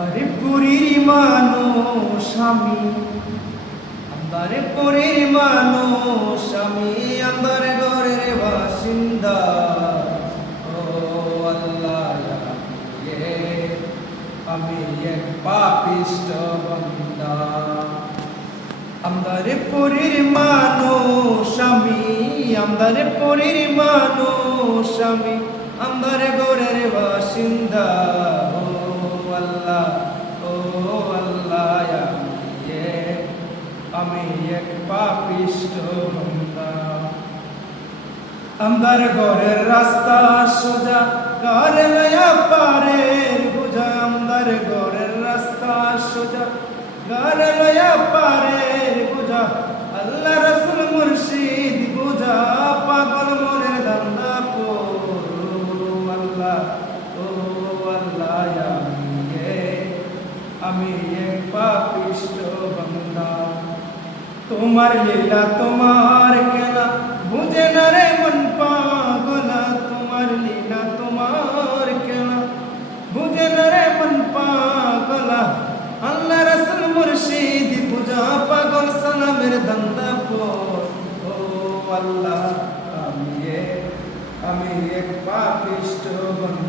আরে পুরীর মানুষ আমি, আন্দারে পুরীর মানুষ আমি, আন্দারে ঘরের বাসিন্দা। ও আল্লাহ আমি এক পাপিষ্ঠ বান্দা। আন্দারে পুরীর মানুষ আমি, আন্দারে পুরীর মানুষ আমি, আন্দারে ঘরের বাসিন্দা। ও আল্লাহ আমি এক পাপিষ্ঠ বান্দা। আমার ঘরের রাস্তা সোজা, কার লয়া পারের বোঝা। আমার ঘরের রাস্তা সোজা, কার লয়া পারের বোঝা। আল্লাহ রাসূল মুর্শিদ বোঝা, পাগল মনের ধান্দা আল্লাহ। ও আল্লাহ আমি এক পাপিষ্ঠ বান্দা। তোমার লীলা তোমার খেলা বুঝে না রে মন পাগলা। তোমার লীলা তোমার খেলা বুঝে না রে মন পাগলা। আল্লাহ রাসূল মুর্শিদ বুঝা, পাগল সালামের ধান্দা পর। ও আল্লাহ আমি এক পাপিষ্ঠ বান্দা।